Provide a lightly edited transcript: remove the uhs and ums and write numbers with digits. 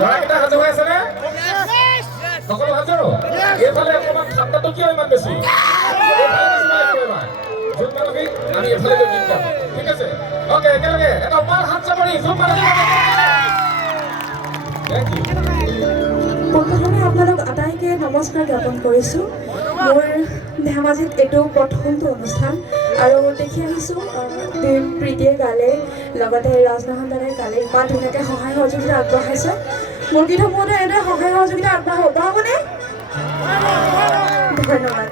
ল'ৰাকেইটা সাজু হৈ আছেনে? সকলো সাজু? এইফালে অকণমান ঠাণ্ডাটো কিয় ইমান বেছি? এইফালে বেছি নাই একেবাৰে। জোন মানসিক আমি এইফালে গৈ গীত গাম। ঠিক আছে? অ'কে, একেলগে এটা ওপৰত হাত চাপৰি জোন মানসিক। Thank U. প্ৰথমে আপোনালোক আটাইকে নমস্কাৰ জ্ঞাপন কৰিছোঁ। মোৰ ধেমাজিত এইটো প্ৰথমটো অনুষ্ঠান আৰু দেখি আহিছোঁ প্ৰীতিয়ে গালে লগতে ৰাজমোহন দাদাই গালে ইমান ধুনীয়াকৈ সহায় সহযোগিতা আগবঢ়াইছে। মোৰ গীতসমূহতো এনেদৰে সহায় সহযোগিতা আগবঢ়াবনে? ধন্যবাদ।